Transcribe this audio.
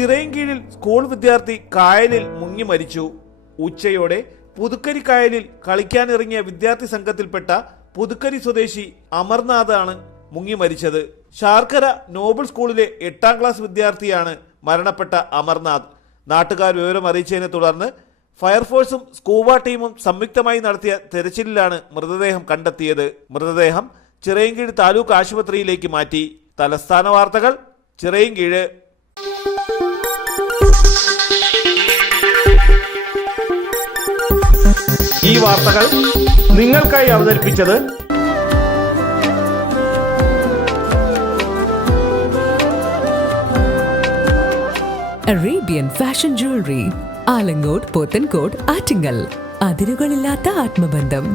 ചിറയൻകീഴിൽ school വിദ്യാർത്ഥി കായലിൽ മുങ്ങി മരിച്ചു. ഉച്ചയോടെ പുതുക്കരി കായലിൽ കളിക്കാനിറങ്ങിയ വിദ്യാർത്ഥി സംഘത്തിൽപ്പെട്ട പുതുക്കരി സ്വദേശി അമർനാഥാണ് മുങ്ങി മരിച്ചത്. ശാർക്കര നോബിൾ സ്കൂളിലെ 8ാം ക്ലാസ് വിദ്യാർത്ഥിയാണ് മരണപ്പെട്ട അമർനാഥ്. നാട്ടുകാർ വിവരം അറിയിച്ചതിനെ തുടർന്ന് ഫയർഫോഴ്സും സ്കൂബ ടീമും സംയുക്തമായി നടത്തിയ തെരച്ചിലിലാണ് മൃതദേഹം കണ്ടെത്തിയത്. മൃതദേഹം ചിറയൻകീഴ് താലൂക്ക് ആശുപത്രിയിലേക്ക് മാറ്റി. തലസ്ഥാന വാർത്തകൾ, ചിറയൻകീഴ്. ഈ വാർത്തകൾ നിങ്ങൾക്കായി അവതരിപ്പിച്ചത് Arabian fashion jewellery, Alangode, Pothencode, Attingal. അതിരുകളില്ലാത്ത ആത്മബന്ധം.